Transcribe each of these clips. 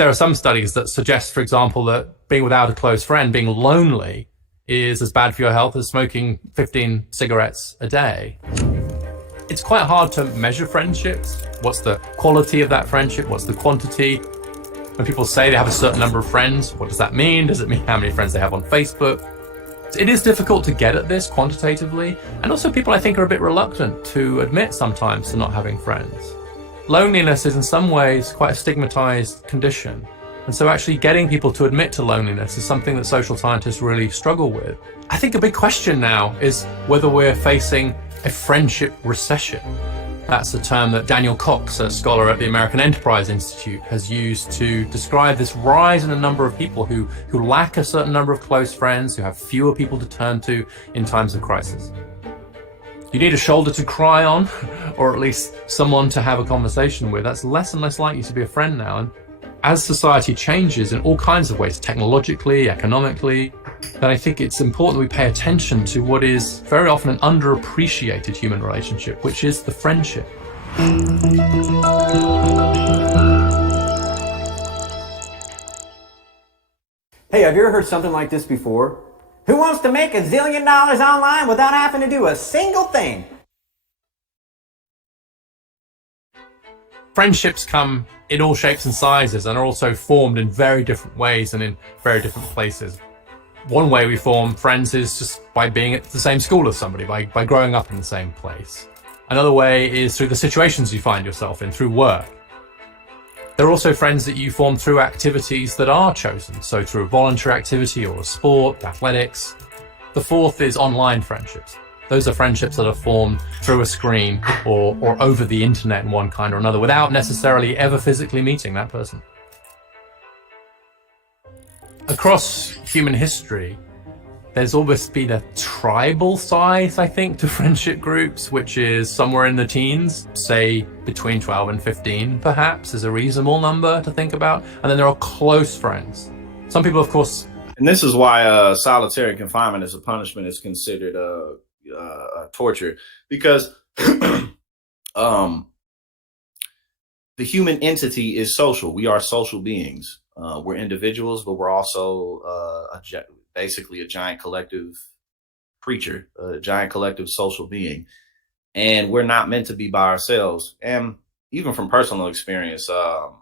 There are some studies that suggest, for example, that being without a close friend, being lonely, is as bad for your health as smoking 15 cigarettes a day. It's quite hard to measure friendships. What's the quality of that friendship? What's the quantity? When people say they have a certain number of friends, what does that mean? Does it mean how many friends they have on Facebook? It is difficult to get at this quantitatively, and also people, I think, are a bit reluctant to admit sometimes to not having friends. Loneliness is in some ways quite a stigmatized condition, and so actually getting people to admit to loneliness is something that social scientists really struggle with. I think a big question now is whether we're facing a friendship recession. That's a term that Daniel Cox, a scholar at the American Enterprise Institute, has used to describe this rise in the number of people who lack a certain number of close friends, who have fewer people to turn to in times of crisis. You need a shoulder to cry on, or at least someone to have a conversation with. That's less and less likely to be a friend now. And as society changes in all kinds of ways, technologically, economically, then I think it's important that we pay attention to what is very often an underappreciated human relationship, which is the friendship. Hey, have you ever heard something like this before? Who wants to make $1 zillion online without having to do a single thing? Friendships come in all shapes and sizes and are also formed in very different ways and in very different places. One way we form friends is just by being at the same school as somebody, by growing up in the same place. Another way is through the situations you find yourself in, through work. There are also friends that you form through activities that are chosen, so through a voluntary activity or a sport, athletics. The fourth is online friendships. Those are friendships that are formed through a screen or over the internet in one kind or another without necessarily ever physically meeting that person. Across human history, there's always been a tribal side, I think, to friendship groups, which is somewhere in the teens, say between 12 and 15, perhaps, is a reasonable number to think about. And then there are close friends. Some people, of course... And this is why solitary confinement as a punishment is considered torture, because the human entity is social. We are social beings. We're individuals, but we're also basically a giant collective creature, a giant collective social being. And we're not meant to be by ourselves. And even from personal experience, the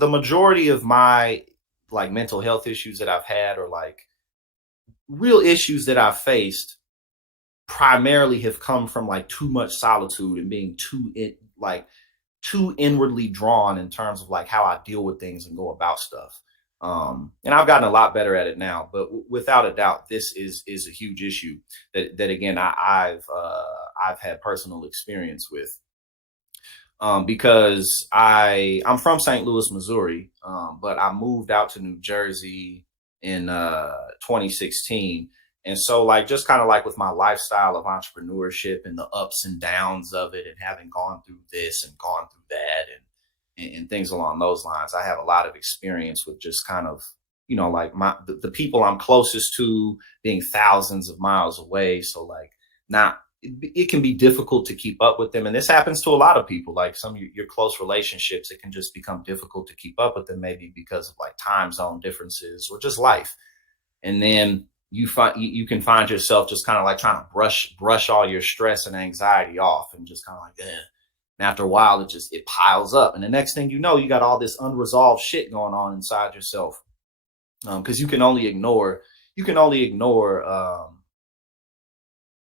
majority of my mental health issues that I've had, or real issues that I've faced, primarily have come from too much solitude and being too inwardly drawn in terms of how I deal with things and go about stuff. And I've gotten a lot better at it now, but without a doubt, this is a huge issue that again, I've had personal experience with, because I'm from St. Louis, Missouri, but I moved out to New Jersey in 2016. And so just kind of with my lifestyle of entrepreneurship and the ups and downs of it, and having gone through this and gone through that and things along those lines, I have a lot of experience with just kind of, the people I'm closest to being thousands of miles away. So now it can be difficult to keep up with them. And this happens to a lot of people, some of your close relationships, it can just become difficult to keep up with them, maybe because of time zone differences or just life. And then you can find yourself just kind of trying to brush all your stress and anxiety off, and just kind of eh. And after a while, it piles up. And the next thing you know, you got all this unresolved shit going on inside yourself. Because you can only ignore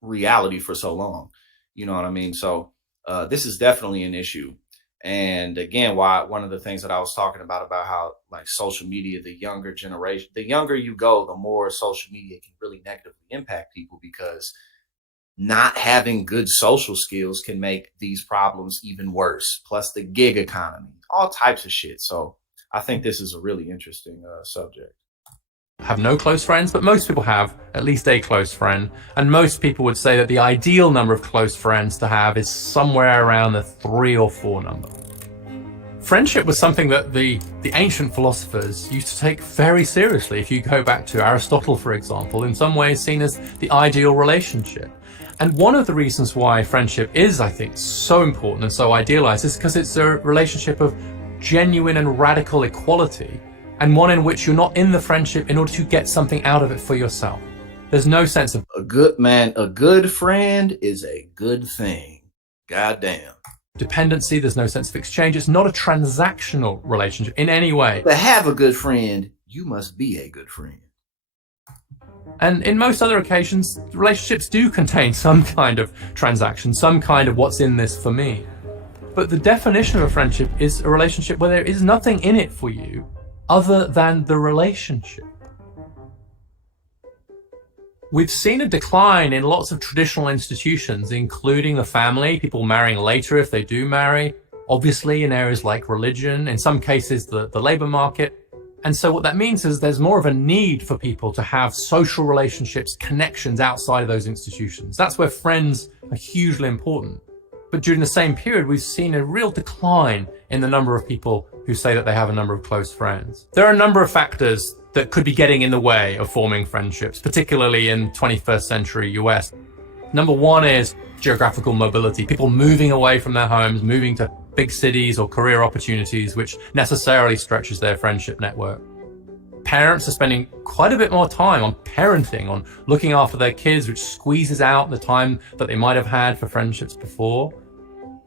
reality for so long. You know what I mean? So this is definitely an issue. And again, one of the things that I was talking about how social media, the younger generation, the younger you go, the more social media can really negatively impact people, because not having good social skills can make these problems even worse. Plus the gig economy, all types of shit. So I think this is a really interesting subject. Have no close friends, but most people have at least a close friend. And most people would say that the ideal number of close friends to have is somewhere around the 3 or 4 number. Friendship was something that the ancient philosophers used to take very seriously. If you go back to Aristotle, for example, in some ways seen as the ideal relationship. And one of the reasons why friendship is, I think, so important and so idealized is because it's a relationship of genuine and radical equality, and one in which you're not in the friendship in order to get something out of it for yourself. There's no sense of a good friend is a good thing. Goddamn. dependency. There's no sense of exchange. It's not a transactional relationship in any way. To have a good friend, you must be a good friend. And in most other occasions, relationships do contain some kind of transaction, some kind of what's in this for me. But the definition of a friendship is a relationship where there is nothing in it for you other than the relationship. We've seen a decline in lots of traditional institutions, including the family, people marrying later if they do marry, obviously in areas like religion, in some cases the labor market. And so what that means is there's more of a need for people to have social relationships, connections outside of those institutions. That's where friends are hugely important. But during the same period, we've seen a real decline in the number of people who say that they have a number of close friends. There are a number of factors that could be getting in the way of forming friendships, particularly in 21st century US. Number one is geographical mobility, people moving away from their homes, moving to big cities or career opportunities, which necessarily stretches their friendship network. Parents are spending quite a bit more time on parenting, on looking after their kids, which squeezes out the time that they might have had for friendships before.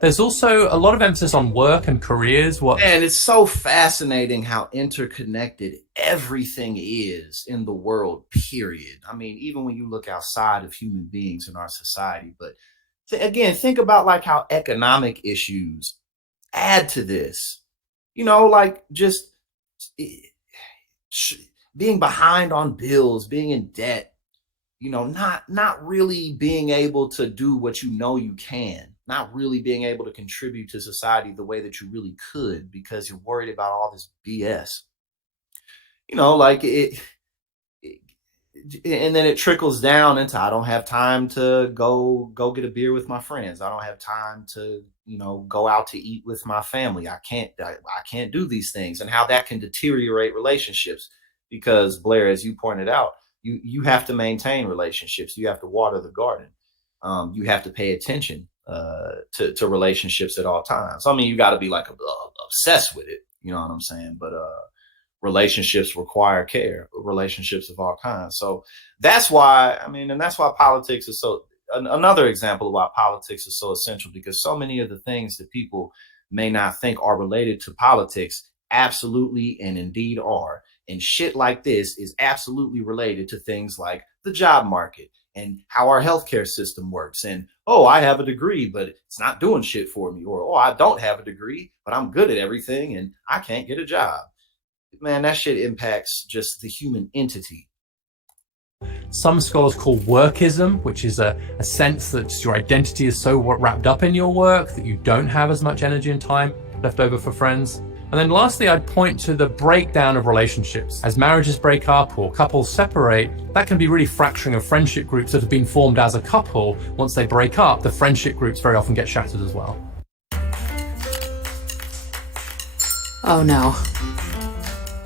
There's also a lot of emphasis on work and careers. And it's so fascinating how interconnected everything is in the world, period. I mean, even when you look outside of human beings in our society, but again, think about like how economic issues add to this, you know, like just being behind on bills, being in debt, you know, not really being able to do what you know you can, not really being able to contribute to society the way that you really could because you're worried about all this BS. You know, like and then it trickles down into I don't have time to go get a beer with my friends. I don't have time to, you know, go out to eat with my family. I can't do these things, and how that can deteriorate relationships because, Blair, as you pointed out, you have to maintain relationships. You have to water the garden. You have to pay attention to relationships at all times. I mean, you got to be like obsessed with it. You know what I'm saying? But relationships require care, relationships of all kinds. So that's why, I mean, and that's why politics is so, another example of why politics is so essential, because so many of the things that people may not think are related to politics absolutely and indeed are. And shit like this is absolutely related to things like the job market and how our healthcare system works. And, oh, I have a degree, but it's not doing shit for me. Or, oh, I don't have a degree, but I'm good at everything and I can't get a job. Man, that shit impacts just the human entity. Some scholars call workism, which is a sense that your identity is so wrapped up in your work that you don't have as much energy and time left over for friends. And then lastly, I'd point to the breakdown of relationships. As marriages break up or couples separate, that can be really fracturing of friendship groups that have been formed as a couple. Once they break up, the friendship groups very often get shattered as well. Oh no.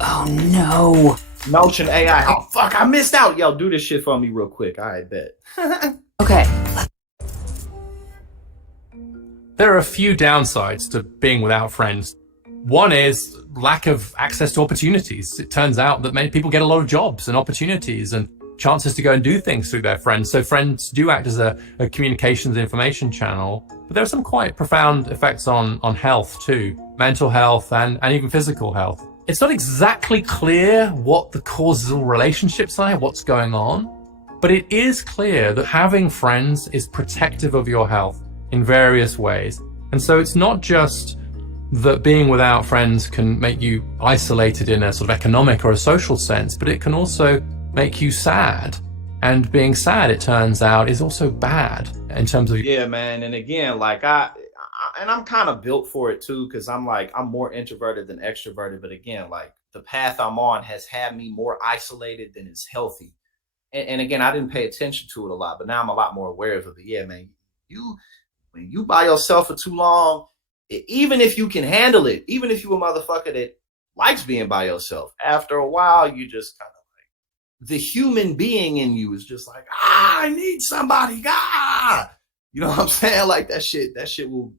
Oh no. Notion AI. Oh fuck, I missed out. Yo, do this shit for me real quick. I bet. Okay. There are a few downsides to being without friends. One is lack of access to opportunities. It turns out that many people get a lot of jobs and opportunities and chances to go and do things through their friends. So friends do act as a communications information channel. But there are some quite profound effects on health too, mental health and even physical health. It's not exactly clear what the causal relationships are, what's going on, but it is clear that having friends is protective of your health in various ways. And so it's not just that being without friends can make you isolated in a sort of economic or a social sense, but it can also make you sad. And being sad, it turns out, is also bad in terms of... Yeah, man. And again, like I'm kind of built for it too, because I'm more introverted than extroverted. But again, like the path I'm on has had me more isolated than is healthy. And again, I didn't pay attention to it a lot, but now I'm a lot more aware of it. But yeah, man, when you by yourself for too long, even if you can handle it, even if you a motherfucker that likes being by yourself, after a while, you just kind of like, the human being in you is just like, I need somebody. You know what I'm saying? Like that shit will,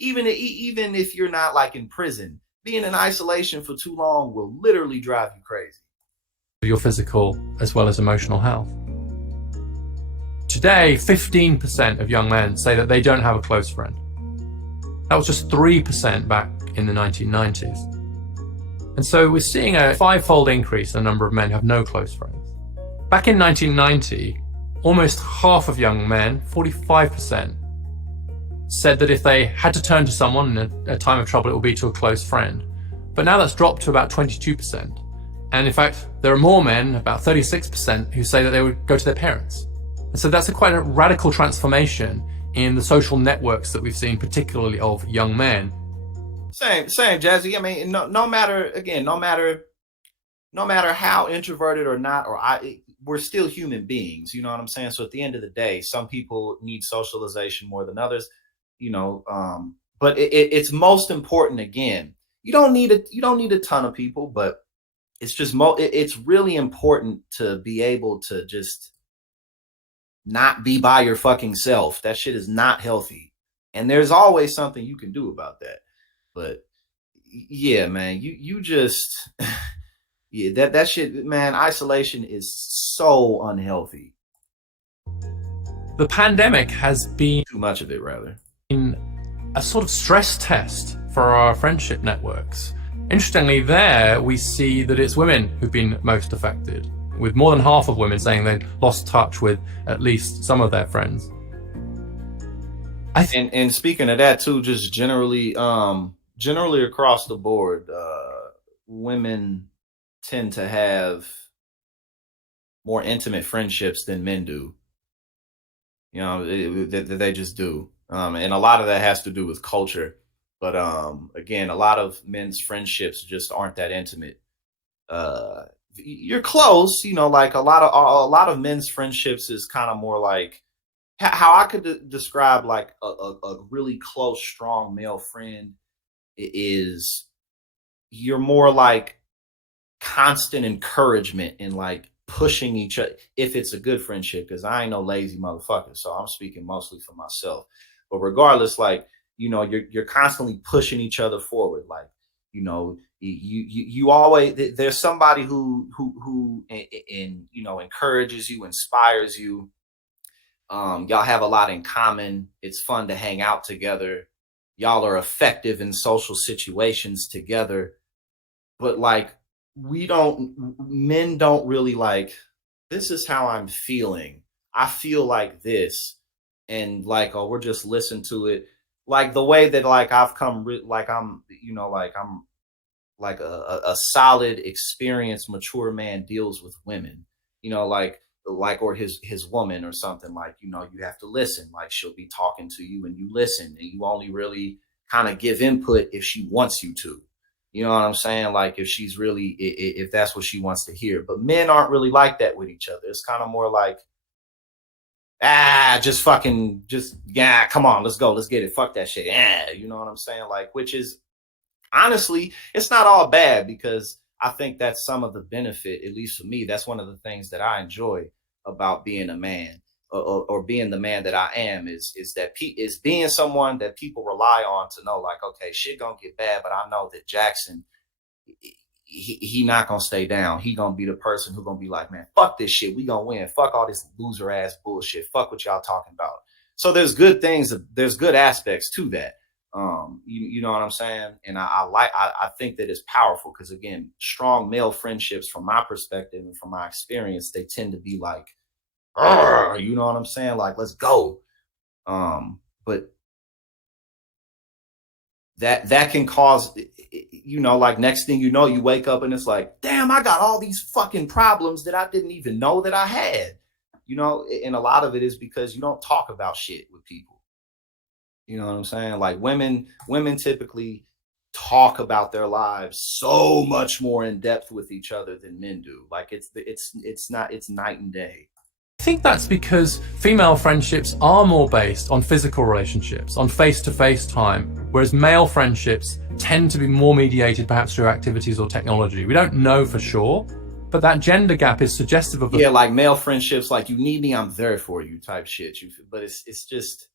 even if you're not like in prison, being in isolation for too long will literally drive you crazy. Your physical as well as emotional health. Today, 15% of young men say that they don't have a close friend. That was just 3% back in the 1990s. And so we're seeing a five-fold increase in the number of men who have no close friends. Back in 1990, almost half of young men, 45%, said that if they had to turn to someone in a time of trouble, it would be to a close friend. But now that's dropped to about 22%. And in fact, there are more men, about 36%, who say that they would go to their parents. And so that's quite a radical transformation in the social networks that we've seen, particularly of young men. Same, Jazzy. I mean, no matter how introverted or not, we're still human beings. You know what I'm saying? So at the end of the day, some people need socialization more than others. But it's most important. Again, you don't need a ton of people, but it's just it's really important to be able to just not be by your fucking self. That shit is not healthy, and there's always something you can do about that. But yeah, man, you just yeah, that shit, man. Isolation is so unhealthy. The pandemic has been Too much of it, rather. A sort of stress test for our friendship networks. Interestingly, there we see that it's women who've been most affected, with more than half of women saying they'd lost touch with at least some of their friends. And speaking of that too, just generally across the board, women tend to have more intimate friendships than men do. You know, they just do. And a lot of that has to do with culture. But again, a lot of men's friendships just aren't that intimate. You're close, you know, like a lot of men's friendships is kind of more like how I could describe like a really close, strong male friend is you're more like constant encouragement and like pushing each other if it's a good friendship, because I ain't no lazy motherfucker, so I'm speaking mostly for myself. But regardless, like, you know, you're constantly pushing each other forward. Like, you know, you always, there's somebody who you know, encourages you, inspires you. Y'all have a lot in common. It's fun to hang out together. Y'all are effective in social situations together. But like, men don't really like, this is how I'm feeling. I feel like this. And like, oh, we're just listening to it. Like the way that like I'm like a solid, experienced, mature man deals with women, you know, like or his woman or something, like, you know, you have to listen. Like, she'll be talking to you and you listen, and you only really kind of give input if she wants you to. You know what I'm saying? Like, if she's really, if that's what she wants to hear. But men aren't really like that with each other. It's kind of more like, yeah, come on, let's go, let's get it, fuck that shit, yeah, you know what I'm saying? Like, which is, honestly, it's not all bad, because I think that's some of the benefit, at least for me. That's one of the things that I enjoy about being a man, or being the man that I am, is being someone that people rely on to know, like, okay, shit gonna get bad, but I know that Jackson, he not gonna stay down. He gonna be the person who gonna be like, man, fuck this shit, we gonna win, fuck all this loser ass bullshit, fuck what y'all talking about. So there's good things, there's good aspects to that. You know what I'm saying? And I think that it's powerful, because again, strong male friendships, from my perspective and from my experience, they tend to be like, you know what I'm saying? Like, let's go. But that can cause, you know, like, next thing you know, you wake up and it's like, damn, I got all these fucking problems that I didn't even know that I had, you know. And a lot of it is because you don't talk about shit with people. You know what I'm saying? Like, women typically talk about their lives so much more in depth with each other than men do. Like, it's night and day. I think that's because female friendships are more based on physical relationships, on face-to-face time, whereas male friendships tend to be more mediated perhaps through activities or technology. We don't know for sure, but that gender gap is suggestive of yeah, like male friendships, like, you need me, I'm there for you type shit. But it's just,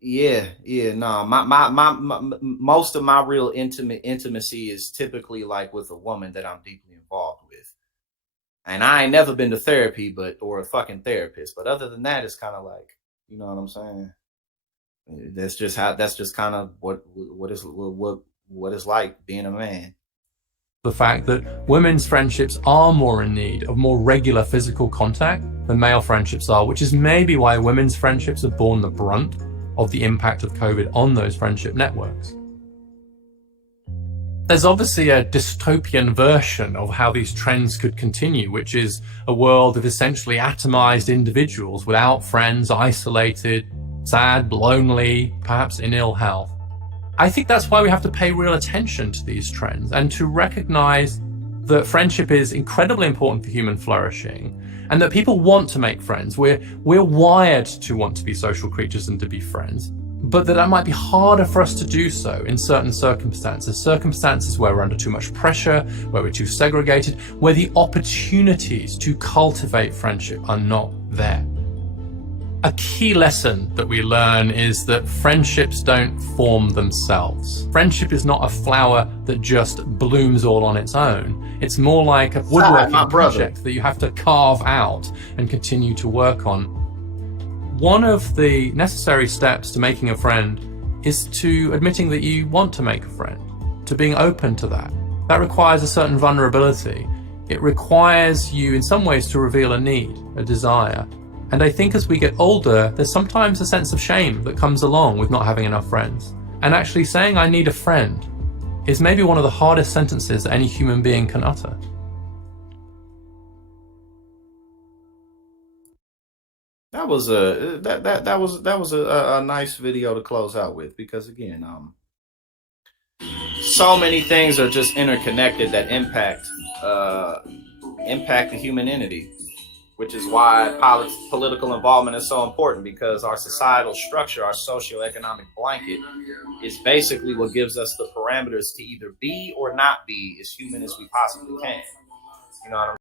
Yeah. No, most of my real intimacy is typically like with a woman that I'm deeply involved with. And I ain't never been to therapy, but or a fucking therapist. But other than that, it's kind of like, you know what I'm saying? That's just kind of what it's like being a man. The fact that women's friendships are more in need of more regular physical contact than male friendships are, which is maybe why women's friendships have borne the brunt of the impact of COVID on those friendship networks. There's obviously a dystopian version of how these trends could continue, which is a world of essentially atomized individuals without friends, isolated, sad, lonely, perhaps in ill health. I think that's why we have to pay real attention to these trends and to recognize that friendship is incredibly important for human flourishing and that people want to make friends. We're wired to want to be social creatures and to be friends, but that might be harder for us to do so in certain circumstances where we're under too much pressure, where we're too segregated, where the opportunities to cultivate friendship are not there. A key lesson that we learn is that friendships don't form themselves. Friendship is not a flower that just blooms all on its own. It's more like a woodworking project that you have to carve out and continue to work on. One of the necessary steps to making a friend is to admitting that you want to make a friend, to being open to that. That requires a certain vulnerability. It requires you in some ways to reveal a need, a desire. And I think as we get older, there's sometimes a sense of shame that comes along with not having enough friends. And actually saying I need a friend is maybe one of the hardest sentences that any human being can utter. That was a nice video to close out with, because again, so many things are just interconnected that impact the human entity, which is why political involvement is so important, because our societal structure, our socioeconomic blanket, is basically what gives us the parameters to either be or not be as human as we possibly can. You know what I'm